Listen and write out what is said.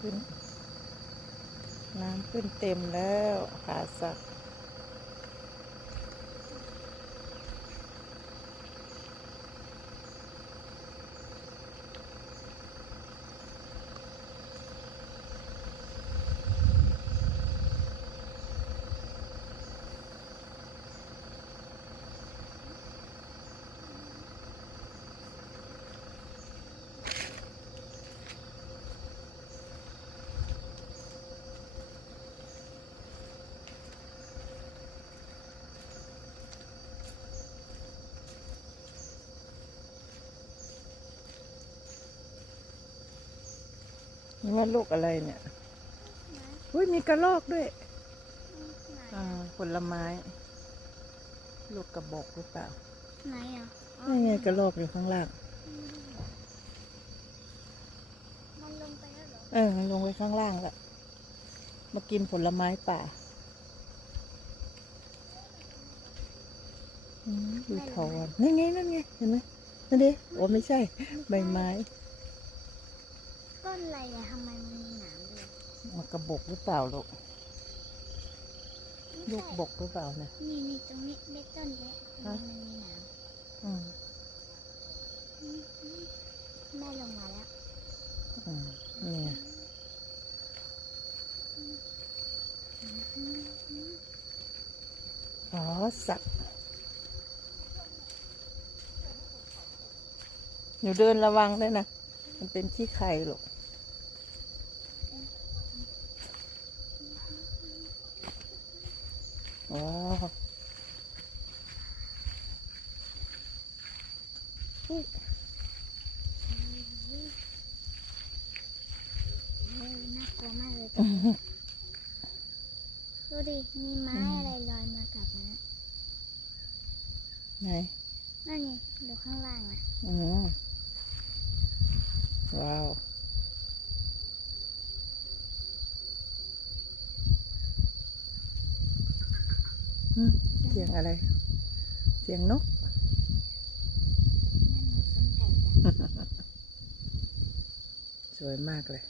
ขึ้น น้ำขึ้นเต็มแล้วผาสัก นี่ว่าลูกอะไรเนี่ยอุ้ยมีกระรอกด้วยอ่าผลไม้ ลูกกระบอกหรือเปล่าไหนอะนี่ไงกระรอกอยู่ข้างล่างมันลงไปแล้วเหรอเออมันลงไปข้างล่างแล้วมากินผลไม้ป่าอืมดูทอนนั่นไงนั่นไงเห็นไหมนั่นดิโอ้ไม่ใช่ ใบไม้ ต้นอะไรอะทำไมมันมีหนามด้วยมันกระบอกหรือเปล่าลูกไม่ลูกใช่บกหรือเปล่าเนี่ย นี่นี่ตรงนี้เล็กต้นเล็กทำไมฮะมันมีหนามอืมอืมอืมแม่ลงมาแล้วอืมนี่ไงอ๋อสัตว์หนูเดินระวังด้วยนะ มันเป็นที่ไข่ลูกว้า วอุ๊ยเฮ้ยน่ากลัวมากเลยดูดิ มีไม้อะไรลอยมากับนะไหน นั่นไงดูข้างล่างนะอืมว้าว เสียงอะไร เสียงนกนั่นนกสนไก่จ้ะสวยมากเลย